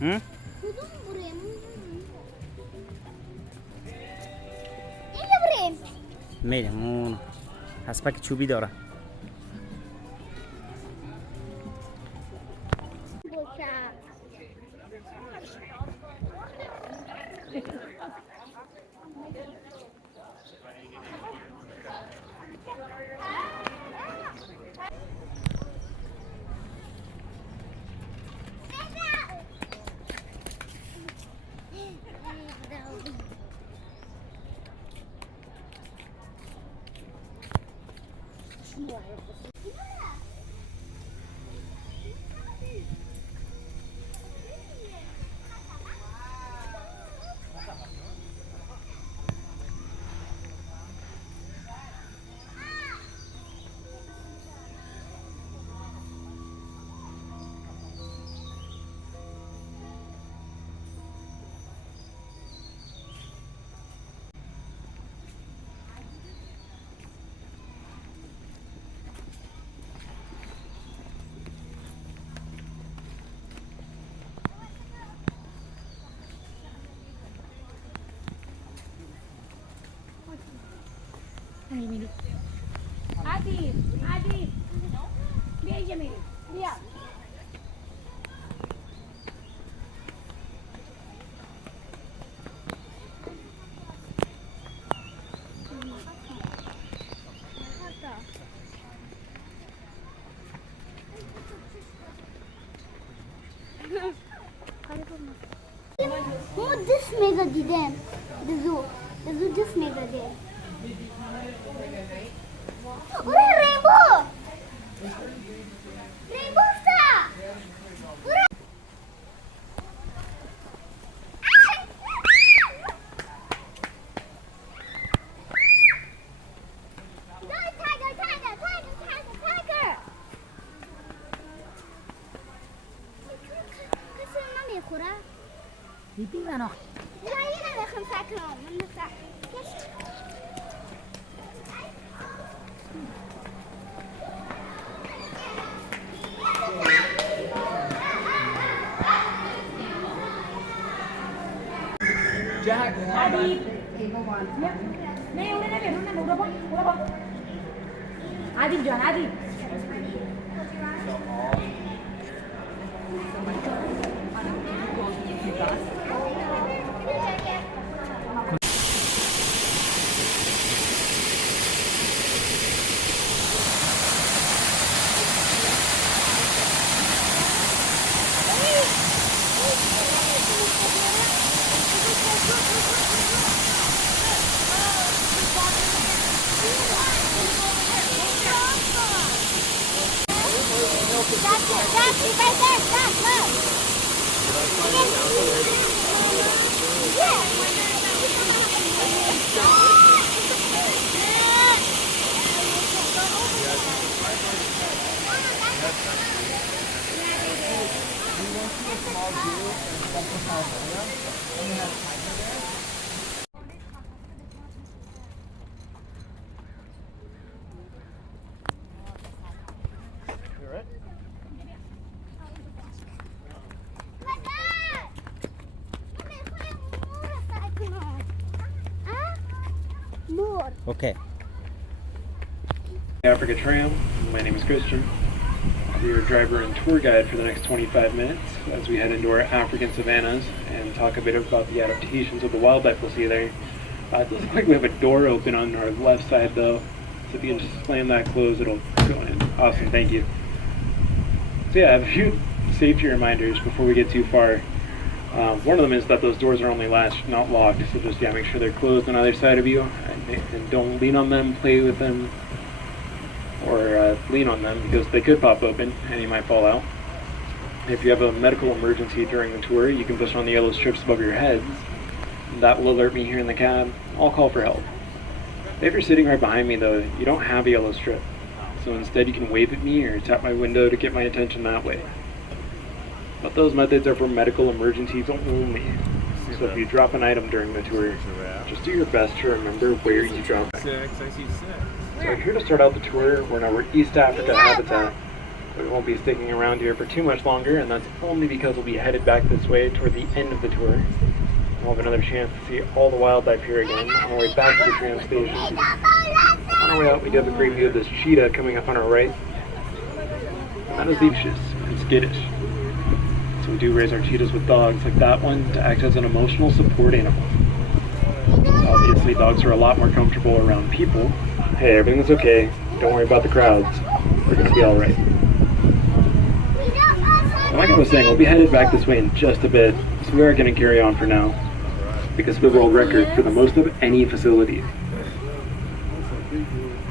Hı? Buldun mu buraya? اینجا بریم. میریم اون هسپک چوبی داره. عادی عادی بیا اینجا میریم بیا ما دست میزه دیدم دزو دست میزه دیدم اون ریمبو سا دیدی منو عادی نه اون نمیاد اون برو عادی جان عادی اوکی. Africa Trail. My name is Christian. I'll be your driver and tour guide for the next 25 minutes as we head into our African savannas and talk a bit about the adaptations of the wildlife we'll see there. It looks like we have a door open on our left side though, so if you can just slam that closed, it'll go in. Awesome, thank you. So yeah, I have a few safety reminders before we get too far. One of them is that those doors are only latched, not locked, so just make sure they're closed on either side of you, and don't lean on them, play with them, or lean on them because they could pop open and you might fall out. If you have a medical emergency during the tour, you can push on the yellow strips above your heads. That will alert me here in the cab. I'll call for help. If you're sitting right behind me though, you don't have a yellow strip, so instead you can wave at me or tap my window to get my attention that way. But those methods are for medical emergencies only. So if you drop an item during the tour, just do your best to remember where you dropped it. I see 6. So here to start out the tour, we're in our East Africa habitat. We won't be sticking around here for too much longer, and that's only because we'll be headed back this way toward the end of the tour. We'll have another chance to see all the wildlife here again on our way back to the tram station. On our way out, we do have a great view of this cheetah coming up on our right. And that is vicious and skittish. So we do raise our cheetahs with dogs like that one to act as an emotional support animal. Obviously, dogs are a lot more comfortable around people. Hey, everything's okay. Don't worry about the crowds. We're gonna be alright. Like I was saying, we'll be headed back this way in just a bit, so we are going to carry on for now, because of the world record for the most of any facility.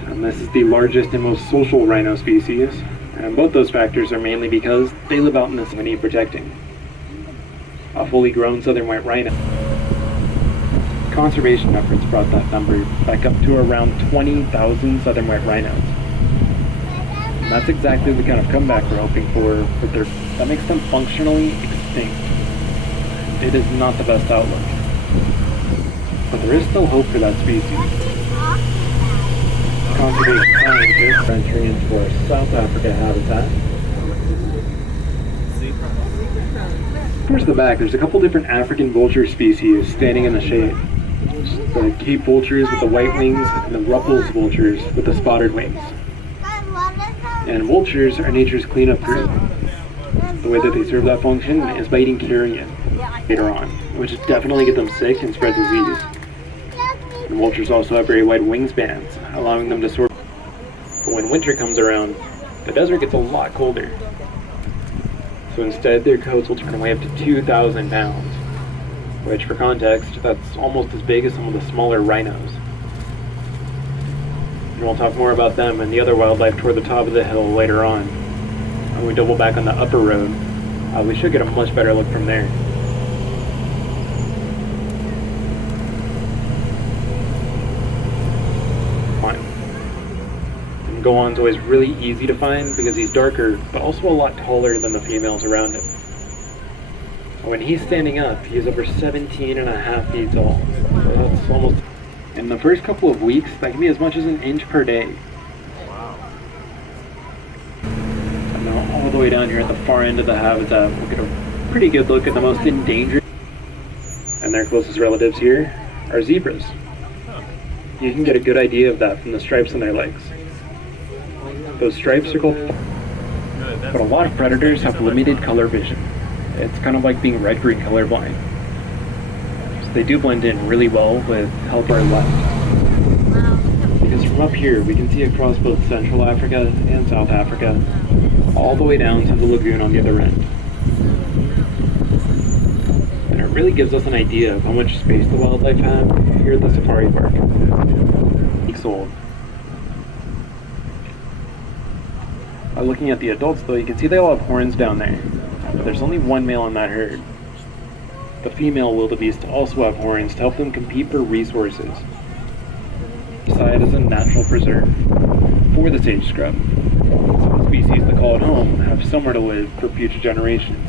And this is the largest and most social rhino species, and both those factors are mainly because they live out in this we need protecting. A fully grown southern white rhino. Conservation efforts brought that number back up to around 20,000 southern white rhinos. And that's exactly the kind of comeback we're hoping for, but that makes them functionally extinct. It is not the best outlook. But there is still hope for that species. Conservation scientists venturing into our South Africa habitat. Towards the back, there's a couple different African vulture species standing in the shade. The Cape vultures with the white wings and the Ruffles vultures with the spotted wings. And vultures are nature's cleanup crew. The way that they serve that function is by eating carrion later on, which would definitely get them sick and spread disease. And vultures also have very wide wingspans, allowing them to soar. But when winter comes around, the desert gets a lot colder. So instead, their coats will turn away up to 2,000 pounds, which for context, that's almost as big as some of the smaller rhinos. And we'll talk more about them and the other wildlife toward the top of the hill later on. When we double back on the upper road, we should get a much better look from there. Fine. And Goan's always really easy to find because he's darker, but also a lot taller than the females around him. When he's standing up, he's over 17.5 feet tall. So that's almost... In the first couple of weeks, that can be as much as an inch per day. Wow. And now all the way down here at the far end of the habitat, we'll get a pretty good look at the most endangered. And their closest relatives here are zebras. You can get a good idea of that from the stripes on their legs. Those stripes are called... But a lot of predators have limited color vision. It's kind of like being red-green colorblind. They do blend in really well with help our left. Because from up here, we can see across both Central Africa and South Africa, all the way down to the lagoon on the other end. And it really gives us an idea of how much space the wildlife have here at the safari park. Weeks old. By looking at the adults though, you can see they all have horns down there, but there's only one male in that herd. The female wildebeest also have horns to help them compete for resources. Side is a natural preserve for the sage scrub. So the species that call it home have somewhere to live for future generations.